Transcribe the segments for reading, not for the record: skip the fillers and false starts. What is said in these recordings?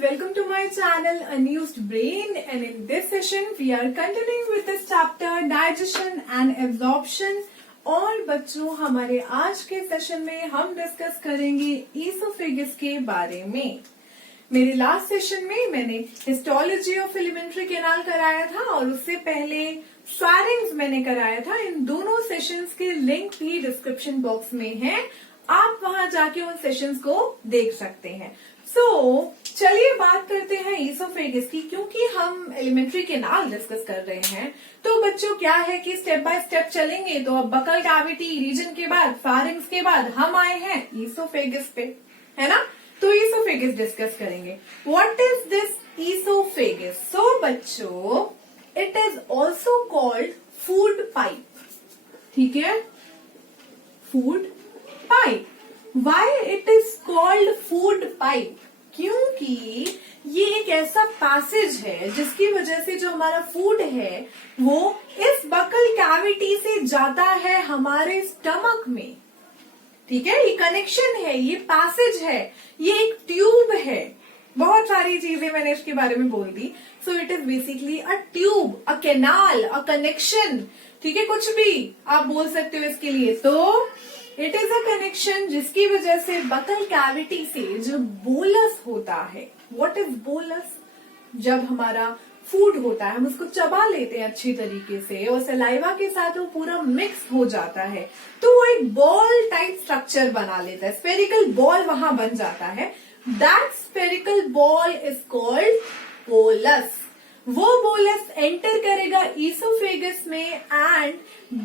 welcome to my channel Unused Brain, and in this session we are continuing with this chapter Digestion and Absorption। और बच्चों हमारे आज के session में हम डिस्कस करेंगे ईसोफेगस के बारे में। मेरे लास्ट सेशन में मैंने हिस्टोलॉजी ऑफ एलिमेंट्री कैनाल कराया था और उससे पहले फारिंग्स मैंने कराया था। इन दोनों सेशंस के लिंक भी डिस्क्रिप्शन बॉक्स में है, आप वहां जाके उन सेशंस को देख सकते हैं। चलिए बात करते हैं ईसोफेगस की। क्योंकि हम एलिमेंट्री कैनाल डिस्कस कर रहे हैं तो बच्चों क्या है कि स्टेप बाय स्टेप चलेंगे। तो अब बकल कैविटी रीजन के बाद फारिंग्स के बाद हम आए हैं ईसोफेगस पे, है ना। तो ईसोफेगस डिस्कस करेंगे। What is this oesophagus? So बच्चों it is also called food pipe, ठीक है, food pipe. Why it is called food pipe? क्योंकि ये एक ऐसा पैसेज है जिसकी वजह से जो हमारा फूड है वो इस बकल कैविटी से जाता है हमारे स्टमक में, ठीक है। ये कनेक्शन है, ये पैसेज है, ये एक ट्यूब है। बहुत सारी चीजें मैंने इसके बारे में बोल दी। So it is basically a tube, a canal, a connection, ठीक है, कुछ भी आप बोल सकते हो इसके लिए। तो इट इज अ कनेक्शन जिसकी वजह से बकल कैविटी से जो बोलस होता है। What is bolus? जब हमारा फूड होता है हम उसको चबा लेते हैं अच्छी तरीके से और सलाइवा के साथ वो पूरा मिक्स हो जाता है तो वो एक बॉल टाइप स्ट्रक्चर बना लेता है, स्फेरिकल बॉल वहां बन जाता है। That spherical ball is called bolus. वो बोलस एंटर करेगा ईसोफेगस में and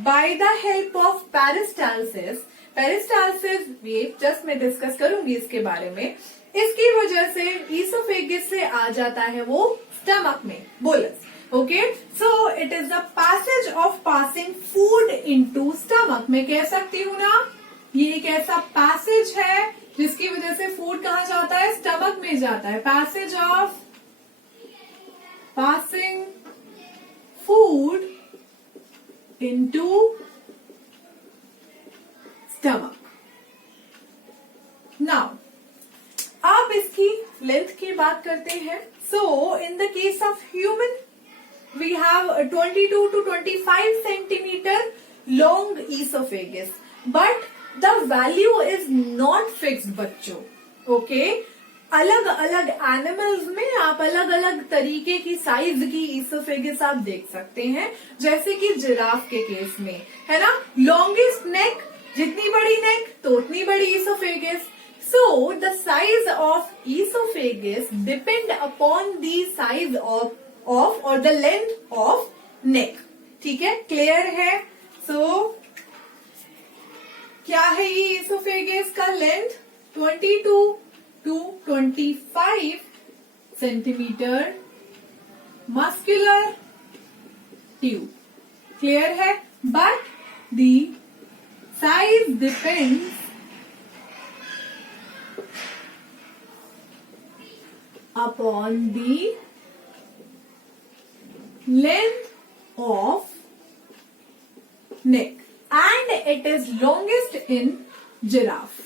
by the help of peristalsis, peristalsis ये जस्ट मैं डिस्कस करूंगी इसके बारे में, इसकी वजह से ईसोफेगस से आ जाता है वो स्टमक में bolus. Okay, so it is the passage of passing food into stomach. मैं कह सकती हूँ ना, ये एक ऐसा पैसेज है जिसकी वजह से फूड कहाँ जाता है? स्टमक में जाता है। Passage of passing food into stomach. Now आप इसकी लेंथ की बात करते हैं। So in the case of human we have 22 to 25 centimetre long oesophagus, but the value is not fixed बच्चों। ओके, अलग अलग एनिमल्स में आप अलग अलग तरीके की साइज की ईसोफेगस आप देख सकते हैं। जैसे कि जिराफ के केस में है ना, लॉन्गेस्ट नेक, जितनी बड़ी नेक तो उतनी बड़ी oesophagus. So the size of oesophagus depend upon the size of और द लेंथ ऑफ नेक, ठीक है, क्लियर है। सो क्या है ये ईसोफेगस का length? 22 to 25 centimetre muscular tube, clear है। But the size depends upon the length of neck and it is longest in giraffe,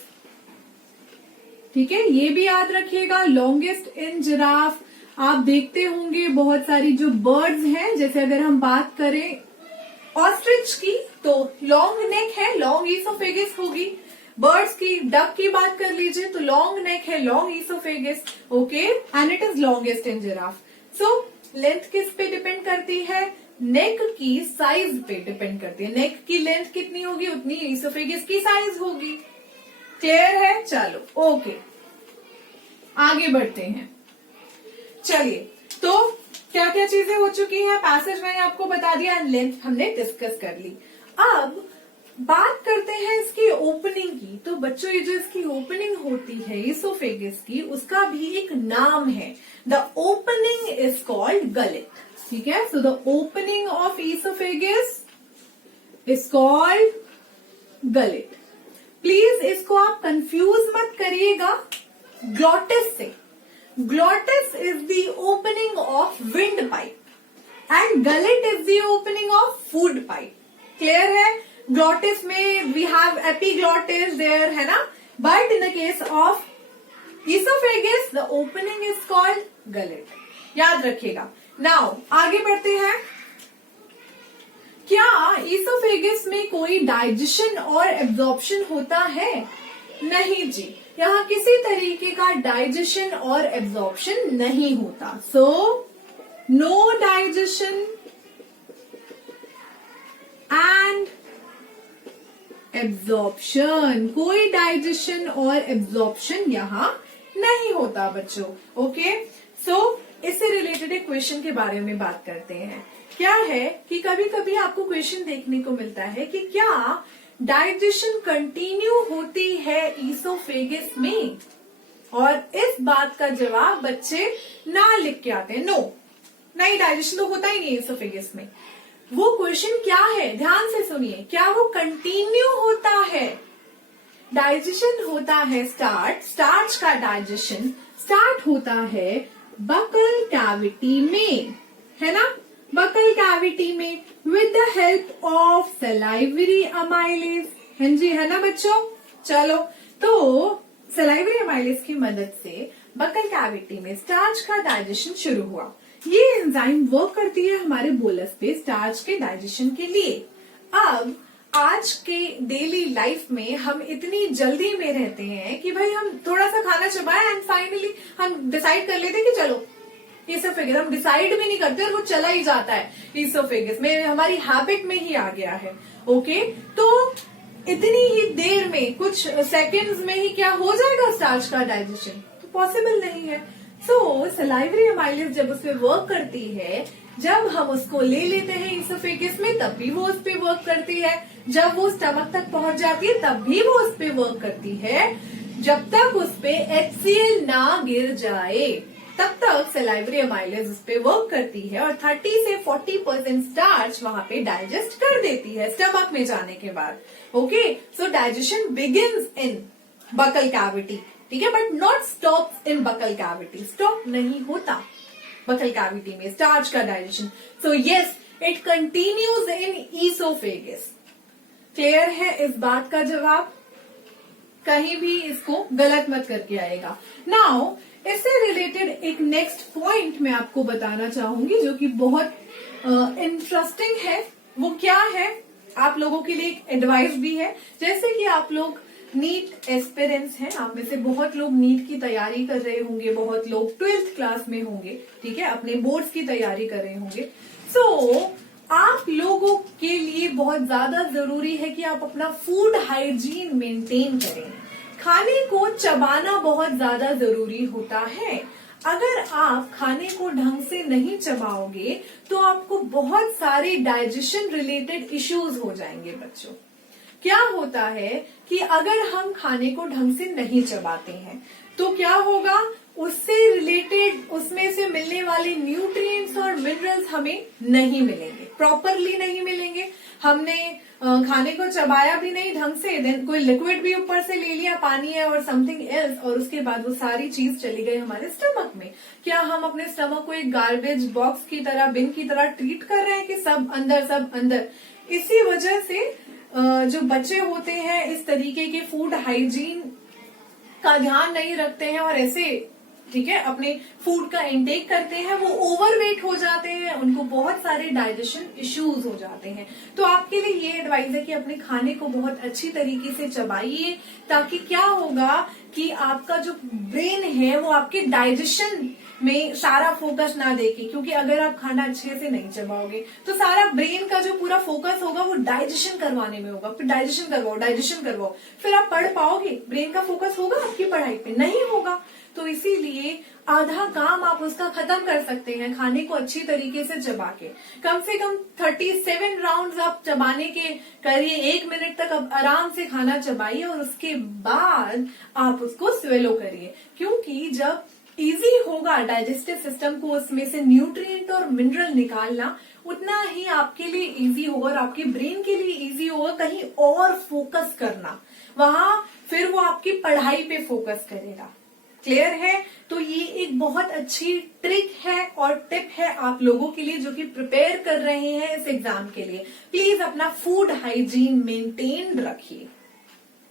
ठीक है, ये भी याद रखिएगा, लॉन्गेस्ट इन जिराफ। आप देखते होंगे बहुत सारी जो बर्ड्स हैं, जैसे अगर हम बात करें ऑस्ट्रिच की तो लॉन्ग नेक है, लॉन्ग ईसोफेगस होगी। बर्ड्स की, डक की बात कर लीजिए तो लॉन्ग नेक है, long oesophagus, okay, and it is longest in giraffe. So length किस पे डिपेंड करती है? नेक की साइज पे डिपेंड करती है। नेक की लेंथ कितनी होगी उतनी ईसोफेगस की साइज होगी, क्लियर है। चलो ओके, आगे बढ़ते हैं। चलिए, तो क्या क्या चीजें हो चुकी हैं? पैसेज मैंने आपको बता दिया, लेंथ हमने डिस्कस कर ली। अब बात करते हैं इसकी ओपनिंग की। तो बच्चों ये जो इसकी ओपनिंग होती है ईसोफेगस की, उसका भी एक नाम है। The opening is called gullet, ठीक है। So the opening of oesophagus is called gullet. Please इसको आप कंफ्यूज मत करिएगा ग्लॉटिस से। Glottis is the opening of windpipe and gullet is the opening of food pipe. Clear है? Glottis में we have epiglottis there, है ना? But in the case of oesophagus, the opening is called gullet, याद रखिएगा। Now आगे बढ़ते हैं। क्या ईसोफेगस में कोई डाइजेशन और एब्जॉर्प्शन होता है? नहीं जी, यहाँ किसी तरीके का डाइजेशन और एब्जॉर्प्शन नहीं होता। So no digestion and absorption, कोई डाइजेशन और एब्जॉर्प्शन यहाँ नहीं होता बच्चों। ओके, सो इससे रिलेटेड एक क्वेश्चन के बारे में बात करते हैं। क्या है कि कभी कभी आपको क्वेश्चन देखने को मिलता है कि क्या डाइजेशन कंटिन्यू होती है ईसोफेगस में, और इस बात का जवाब बच्चे ना लिख के आते हैं। नो, नहीं, डाइजेशन तो होता ही नहीं ईसोफेगस में। वो क्वेश्चन क्या है, ध्यान से सुनिए, क्या वो कंटिन्यू होता है? डाइजेशन होता है स्टार्च का डाइजेशन स्टार्ट होता है बकल कैविटी में, है ना, बकल कैविटी में with the help of salivary amylase. हाँ जी, है ना बच्चों। चलो, तो सलाइवरी अमाइलेज की मदद से बकल कैविटी में स्टार्च का डाइजेशन शुरू हुआ। ये एंजाइम वर्क करती है हमारे बोलस पे स्टार्च के डाइजेशन के लिए। अब आज के डेली लाइफ में हम इतनी जल्दी में रहते हैं कि भाई हम थोड़ा सा खाना चबाएं एंड फाइनली हम डिसाइड कर लेते हैं कि चलो ईसोफेगस, हम डिसाइड भी नहीं करते और वो चला ही जाता है ईसोफेगस में, हमारी हैबिट में ही आ गया है। ओके, तो इतनी ही देर में, कुछ सेकंड्स में ही क्या हो जाएगा स्टार्च का डाइजेशन? तो पॉसिबल नहीं है। सो सलाइवरी अमाइलेज जब उस पर वर्क करती है, जब हम उसको ले लेते हैं ईसोफेगस में तब भी वो उस पे वर्क करती है, जब वो स्टमक तक पहुंच जाती है तब भी वो उस पे वर्क करती है, जब तक उस पे HCl ना गिर जाए तब तक सलाइवरी अमाइलेज उस पे वर्क करती है और 30 से 40% स्टार्च वहां पे डाइजेस्ट कर देती है स्टमक में जाने के बाद। Okay, so digestion begins in buccal cavity, ठीक है, but not stops in buccal cavity, stop नहीं होता बकल कैविटी में स्टार्च का digestion. So yes, it continues in oesophagus. Clear है इस बात का जवाब? कहीं भी इसको गलत मत करके आएगा। नाउ इससे रिलेटेड एक नेक्स्ट पॉइंट मैं आपको बताना चाहूंगी जो कि बहुत इंटरेस्टिंग है। वो क्या है, आप लोगों के लिए एक एडवाइस भी है। जैसे कि आप लोग नीट एस्पिरेंट्स हैं, आप में से बहुत लोग नीट की तैयारी कर रहे होंगे, बहुत लोग 12th क्लास में होंगे, ठीक है, अपने बोर्ड्स की तैयारी कर रहे होंगे। सो आप लोगों के लिए बहुत ज्यादा जरूरी है कि आप अपना फूड हाइजीन मेंटेन करें। खाने को चबाना बहुत ज्यादा जरूरी होता है। अगर आप खाने को ढंग से नहीं चबाओगे तो आपको बहुत सारे डाइजेशन रिलेटेड इश्यूज हो जाएंगे बच्चों। क्या होता है कि अगर हम खाने को ढंग से नहीं चबाते हैं तो क्या होगा, उससे रिलेटेड उसमें से मिलने वाले न्यूट्रिएंट्स और मिनरल्स हमें नहीं मिलेंगे, प्रॉपरली नहीं मिलेंगे। हमने खाने को चबाया भी नहीं ढंग से, देन कोई लिक्विड भी ऊपर से ले लिया, पानी है और समथिंग एल्स, और उसके बाद वो सारी चीज चली गई हमारे स्टमक में। क्या हम अपने स्टमक को एक गार्बेज बॉक्स की तरह, बिन की तरह ट्रीट कर रहे हैं कि सब अंदर? इसी वजह से जो बच्चे होते हैं इस तरीके के फूड हाइजीन का ध्यान नहीं रखते हैं और ऐसे, ठीक है, अपने फूड का इंटेक करते हैं, वो ओवरवेट हो जाते हैं, उनको बहुत सारे डाइजेशन इश्यूज हो जाते हैं। तो आपके लिए ये एडवाइस है कि अपने खाने को बहुत अच्छी तरीके से चबाइए, ताकि क्या होगा कि आपका जो ब्रेन है वो आपके डाइजेशन में सारा फोकस ना देके, क्योंकि अगर आप खाना अच्छे से नहीं चबाओगे तो सारा ब्रेन का जो पूरा फोकस होगा वो डाइजेशन करवाने में होगा। फिर डाइजेशन करवाओ, फिर आप पढ़ पाओगे? ब्रेन का फोकस होगा आपकी पढ़ाई पे? नहीं होगा। तो इसीलिए आधा काम आप उसका खत्म कर सकते हैं खाने को अच्छी तरीके से चबा के। कम से कम 37 राउंड्स आप चबाने के करिए, 1 मिनट तक आप आराम से खाना चबाइए और उसके बाद आप उसको स्वेलो करिए, क्योंकि जब इजी होगा डाइजेस्टिव सिस्टम को उसमें से न्यूट्रिएंट और मिनरल निकालना, उतना ही आपके लिए इजी होगा और आपके ब्रेन के लिए इजी होगा कहीं और फोकस करना, वहां फिर वो आपकी पढ़ाई पे फोकस करेगा। क्लियर है? तो ये एक बहुत अच्छी ट्रिक है और टिप है आप लोगों के लिए जो कि प्रिपेयर कर रहे हैं इस एग्जाम के लिए। प्लीज अपना फूड हाइजीन मेंटेन रखिए,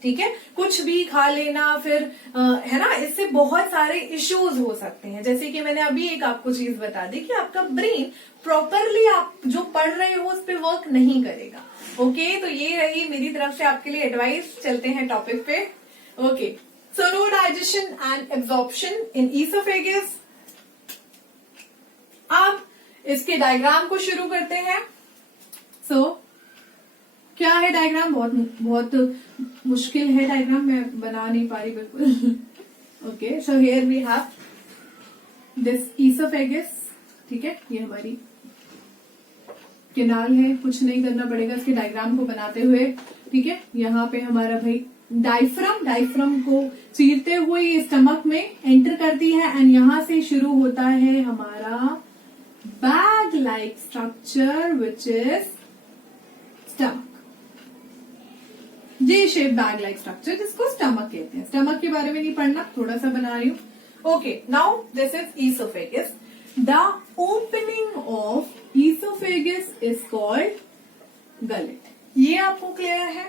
ठीक है, कुछ भी खा लेना फिर है ना, इससे बहुत सारे इश्यूज हो सकते हैं। जैसे कि मैंने अभी एक आपको चीज बता दी कि आपका ब्रेन प्रॉपरली आप जो पढ़ रहे हो उस पर वर्क नहीं करेगा। ओके, तो ये रही मेरी तरफ से आपके लिए एडवाइस। चलते हैं टॉपिक पे। Okay, so no digestion and absorption in oesophagus. अब इसके डायग्राम को शुरू करते हैं। सो क्या है डायग्राम? बहुत मुश्किल है डायग्राम, मैं बना नहीं पा रही बिल्कुल। Okay, so here we have this oesophagus. ठीक है, ये हमारी केनाल है, कुछ नहीं करना पड़ेगा इसके डायग्राम को बनाते हुए। ठीक है, यहाँ पे हमारा भाई डायफ्राम को चीरते हुए ये स्टमक में एंटर करती है एंड यहाँ से शुरू होता है हमारा bag like structure which is stomach. J shape bag like structure जिसको स्टमक कहते हैं। स्टमक के बारे में नहीं पढ़ना, थोड़ा सा बना रही हूं। Okay, now this is oesophagus. The opening of oesophagus is called gullet. ये आपको क्लियर है?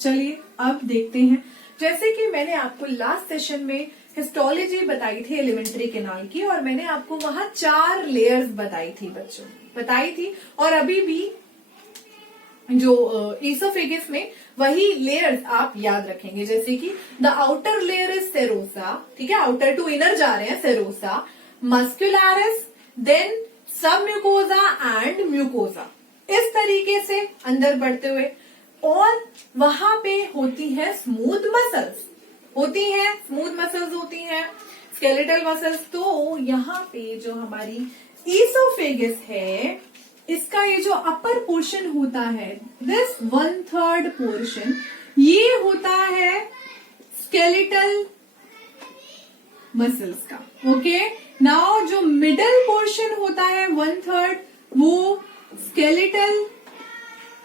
चलिए अब देखते हैं। जैसे कि मैंने आपको लास्ट सेशन में हिस्टोलॉजी बताई थी एलिमेंट्री केनाल की, और मैंने आपको वहां 4 लेयर्स बताई थी बच्चों, बताई थी। और अभी भी जो ईसोफेगस में वही लेयर्स आप याद रखेंगे। जैसे कि the outer layer is serosa, ठीक है, आउटर टू इनर जा रहे हैं, सेरोसा, मस्कुलरिस, देन सब म्यूकोजा एंड म्यूकोजा, इस तरीके से अंदर बढ़ते हुए। और वहां पे होती है स्मूथ मसल्स, होती हैं स्मूथ मसल्स, होती हैं स्केलेटल मसल्स। तो यहाँ पे जो हमारी ईसोफेगस है, इसका ये जो अपर पोर्शन होता है, दिस 1/3 पोर्शन, ये होता है स्केलेटल मसल्स का। ओके, नाउ जो मिडल पोर्शन होता है 1/3, वो स्केलेटल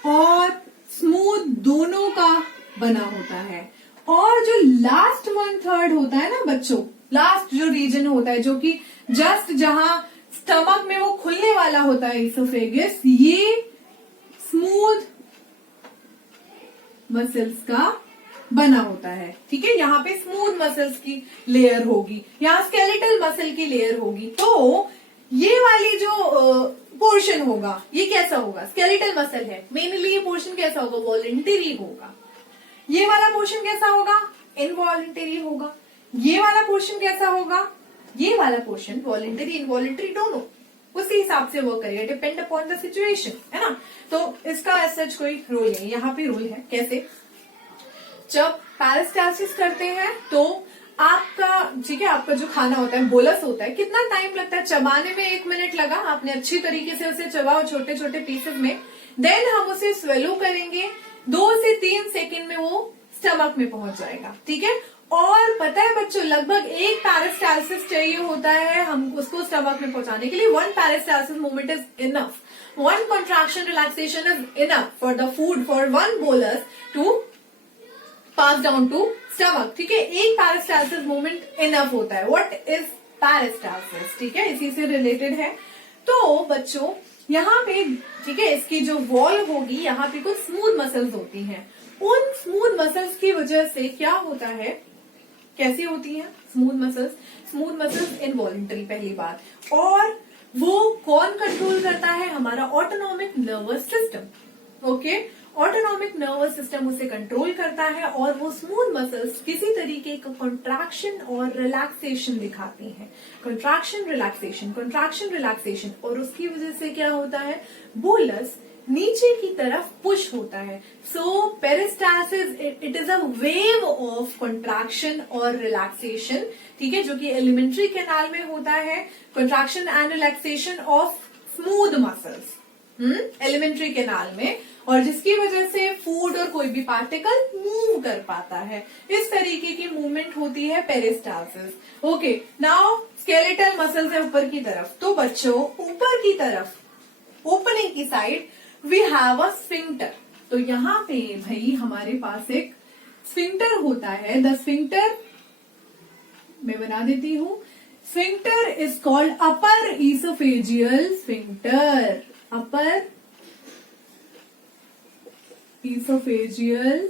और स्मूथ दोनों का बना होता है। और जो लास्ट 1/3 होता है ना बच्चों, लास्ट जो रीजन होता है, जो कि जस्ट जहां स्टमक में वो खुलने वाला होता है ईसोफेगस, ये स्मूथ मसल्स का बना होता है। ठीक है, यहाँ पे स्मूथ मसल्स की लेयर होगी, यहाँ स्केलेटल मसल की लेयर होगी। तो ये वाली जो पोर्शन होगा, ये कैसा होगा? स्केलेटल मसल है, मेनली ये पोर्शन कैसा होगा? वॉलंटरी होगा। ये वाला पोर्शन कैसा होगा? इनवॉलंटरी होगा। ये वाला पोर्शन कैसा होगा? ये वाला पोर्शन वॉलंटरी इनवॉलंटरी दोनों, उसी हिसाब से वर्क करेगा, डिपेंड अपॉन द सिचुएशन, है ना। तो इसका सच कोई रोल नहीं, यहाँ पे रूल है। कैसे? जब पेरिस्टालसिस करते हैं तो आपका, ठीक है, आपका जो खाना होता है, बोलस होता है, कितना टाइम लगता है चबाने में? 1 मिनट लगा, आपने अच्छी तरीके से उसे चबाओ छोटे छोटे पीसेस में, देन हम उसे स्वेलो करेंगे, 2 से 3 सेकेंड में वो स्टमक में पहुंच जाएगा। ठीक है, और पता है बच्चों, लगभग 1 पेरिस्टालसिस चाहिए होता है हम उसको स्टमक में पहुंचाने के लिए। 1 peristalsis movement is enough, 1 contraction relaxation is enough for the food, for 1 bolus to pass down to stomach. ठीक है, 1 पेरिस्टालसिस मूवमेंट इनफ होता है। What is peristalsis? ठीक है, इसी से रिलेटेड है। तो बच्चों यहाँ पे, ठीक है, इसकी जो वॉल होगी, यहाँ पे कुछ स्मूथ मसल्स होती हैं। उन स्मूथ मसल्स की वजह से क्या होता है, कैसी होती हैं smooth muscles? Smooth muscles involuntary, पहली बात। और वो कौन कंट्रोल करता है? हमारा autonomic nervous system. Okay, autonomic nervous system उसे कंट्रोल करता है, और वो स्मूथ मसल्स किसी तरीके का कंट्रैक्शन और रिलैक्सेशन दिखाती हैं। कंट्रैक्शन रिलैक्सेशन, कंट्रैक्शन रिलैक्सेशन, और उसकी वजह से क्या होता है? बोलस नीचे की तरफ पुश होता है। So peristalsis it is a wave of contraction और रिलैक्सेशन, ठीक है, जो कि एलिमेंट्री कैनाल में होता है। Contraction and relaxation of smooth muscles alimentary canal में, और जिसकी वजह से फूड और कोई भी पार्टिकल मूव कर पाता है। इस तरीके की मूवमेंट होती है peristalsis. Okay, now skeletal muscles है ऊपर की तरफ। तो बच्चों ऊपर की तरफ, ओपनिंग की side, we have a sphincter. तो यहाँ पे भाई हमारे पास एक स्फिंक्टर होता है। द स्फिंक्टर मैं बना देती हूँ। Sphincter is called upper oesophageal sphincter. Upper oesophageal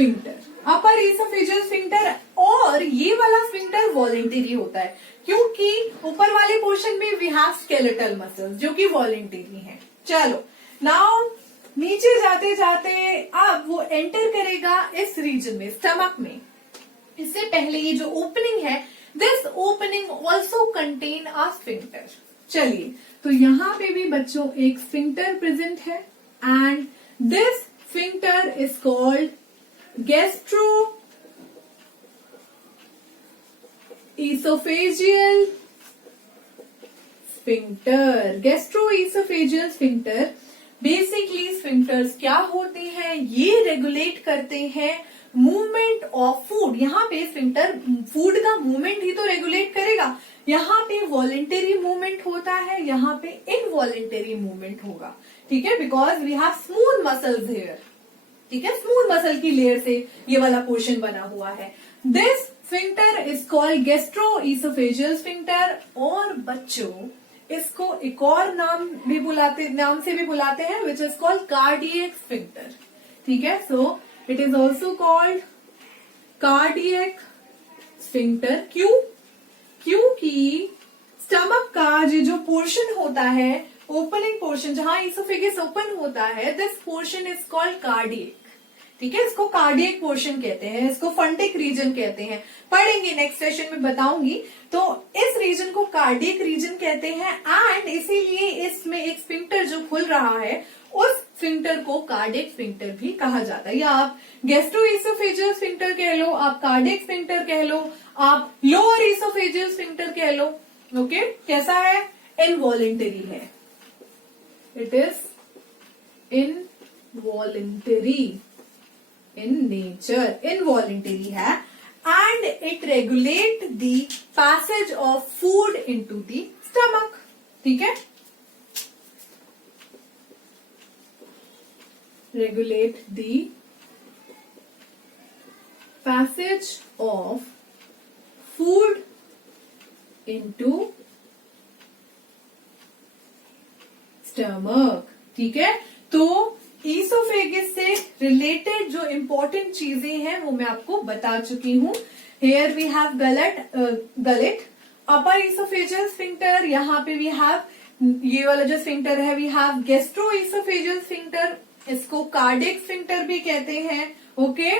sphincter, upper oesophageal sphincter. और ये वाला स्फिंक्टर वॉलेंटरी होता है क्योंकि ऊपर वाले पोर्शन में वी हैव स्केलेटल मसल्स जो कि वॉलेंटरी हैं। चलो नाउ नीचे जाते जाते अब वो एंटर करेगा इस रीजन में, स्टमक में। इससे पहले ये जो ओपनिंग है, this opening also contain a sphincter. चलिए, तो यहां पे भी बच्चों एक स्फिंक्टर प्रेजेंट है and this sphincter is called gastro-oesophageal sphincter. Gastro-oesophageal sphincter basically sphincters क्या होते हैं, ये रेगुलेट करते हैं मूवमेंट ऑफ फूड। यहाँ पे स्फिंक्टर फूड का मूवमेंट ही तो रेगुलेट करेगा। यहाँ पे वॉलेंटरी मूवमेंट होता है, यहाँ पे इनवॉलेंटरी मूवमेंट होगा। ठीक है, because we have smooth muscles here. ठीक है, स्मूथ मसल की लेयर से ये वाला पोर्शन बना हुआ है। This sphincter is called gastro-oesophageal sphincter. और बच्चों इसको एक और नाम से भी बुलाते हैं, which is called cardiac sphincter. ठीक है, सो it is also called cardiac sphincter. क्यों? क्योंकि स्टमक का जो पोर्शन होता है, ओपनिंग पोर्शन जहां इसोफेगस ओपन होता है, this portion is called cardiac. ठीक है, इसको कार्डियक पोर्शन कहते हैं, इसको फंडिक रीजन कहते हैं। पढ़ेंगे नेक्स्ट सेशन में बताऊंगी। तो इस रीजन को कार्डियक रीजन कहते हैं एंड इसीलिए इसमें एक स्फिंक्टर जो खुल रहा है, उस स्फिंक्टर को कार्डियक स्फिंक्टर भी कहा जाता है। या आप गैस्ट्रोइसोफेजियल स्फिंक्टर कह लो, आप कार्डियक स्फिंक्टर कह लो, आप लोअर इसोफेजियल स्फिंक्टर कह लो। ओके, कैसा है? इनवॉलेंटरी है। It is involuntary in nature, involuntary है and it regulate the passage of food into the stomach. ठीक है, regulate the passage of food into stomach. ठीक है, तो ईसोफेगस से रिलेटेड जो इंपॉर्टेंट चीजें हैं वो मैं आपको बता चुकी हूँ। Here we have gullet, upper oesophageal sphincter. यहाँ पे वी हैव ये वाला जो स्फिंक्टर है, वी हैव गैस्ट्रोइसोफेजियल स्फिंक्टर, इसको कार्डियक स्फिंक्टर भी कहते हैं। ओके,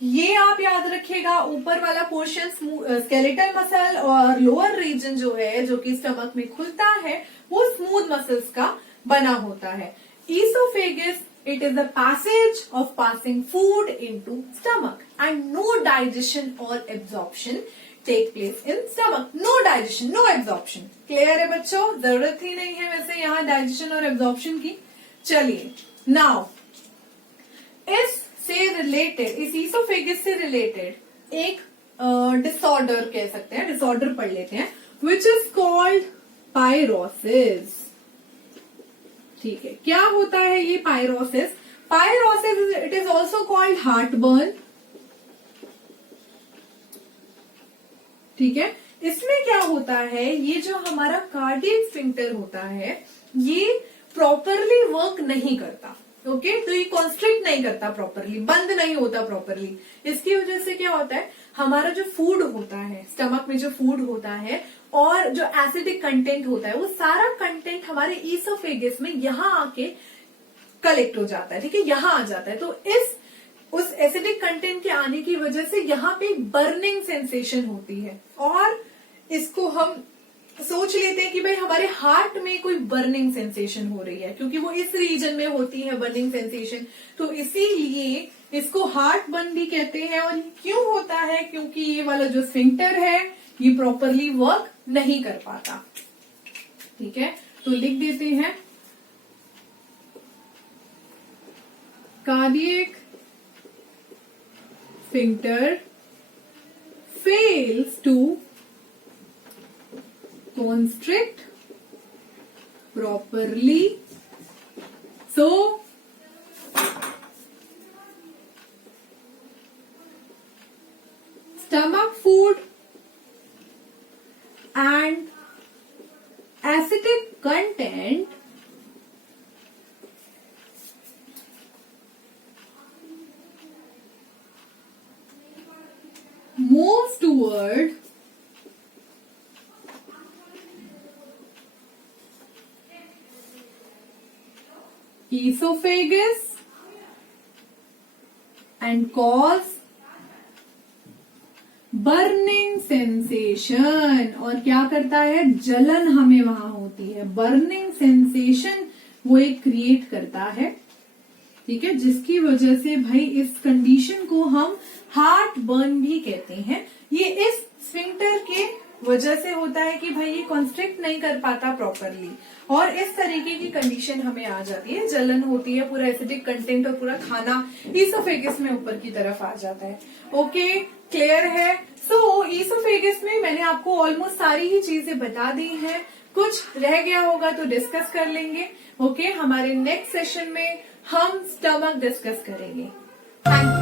ये आप याद रखिएगा। ऊपर वाला पोर्शन स्केलेटल मसल और लोअर रीजन जो है, जो कि स्टमक में खुलता है, वो स्मूथ मसल्स का बना होता है। Esophagus, it is the passage of passing food into stomach and no digestion or absorption take place in stomach. No digestion, no absorption. Clear है बच्चों? जरूरत ही नहीं है वैसे यहाँ डाइजेशन और एब्जॉर्प्शन की। चलिए, नाउ इससे रिलेटेड, इस ईसोफेगस से रिलेटेड एक डिसऑर्डर कह सकते हैं, डिसऑर्डर पढ़ लेते हैं, विच इज कॉल्ड पायरोसिस। ठीक है, क्या होता है ये pyrosis? Pyrosis it is also called heartburn. ठीक है, इसमें क्या होता है, ये जो हमारा कार्डियक स्फिंक्टर होता है, ये प्रॉपरली वर्क नहीं करता। ओके, तो ये कॉन्स्ट्रिक्ट नहीं करता प्रॉपरली, बंद नहीं होता प्रॉपरली। इसकी वजह से क्या होता है, हमारा जो फूड होता है, स्टमक में जो फूड होता है और जो एसिडिक कंटेंट होता है, वो सारा कंटेंट हमारे ईसोफेगस में यहाँ आके कलेक्ट हो जाता है। ठीक है, यहाँ आ जाता है। तो उस एसिडिक कंटेंट के आने की वजह से यहाँ पे बर्निंग सेंसेशन होती है और इसको हम सोच लेते हैं कि भाई हमारे हार्ट में कोई बर्निंग सेंसेशन हो रही है, क्योंकि वो इस रीजन में होती है बर्निंग सेंसेशन। तो इसीलिए इसको हार्ट बर्न भी कहते हैं। और क्यों होता है? क्योंकि ये वाला जो स्फिंक्टर है, ये प्रॉपरली वर्क नहीं कर पाता। ठीक है, तो लिख देते हैं cardiac sphincter fails to constrict properly, so stomach food and acidic content move toward esophagus and cause burning sensation, और क्या करता है, जलन हमें वहां होती है, बर्निंग सेंसेशन वो एक क्रिएट करता है, ठीक है, जिसकी वजह से भाई इस कंडीशन को हम हार्ट बर्न भी कहते हैं। ये इस स्फिंक्टर के वजह से होता है कि भाई ये कॉन्स्ट्रिक्ट नहीं कर पाता प्रॉपरली, और इस तरीके की कंडीशन हमें आ जाती है, जलन होती है, पूरा एसिडिक कंटेंट और पूरा खाना ईसोफेगस में ऊपर की तरफ आ जाता है। ओके, क्लियर है। सो ईसोफेगस में मैंने आपको ऑलमोस्ट सारी ही चीजें बता दी हैं, कुछ रह गया होगा तो डिस्कस कर लेंगे। ओके, हमारे नेक्स्ट सेशन में हम स्टमक डिस्कस करेंगे। Thank you.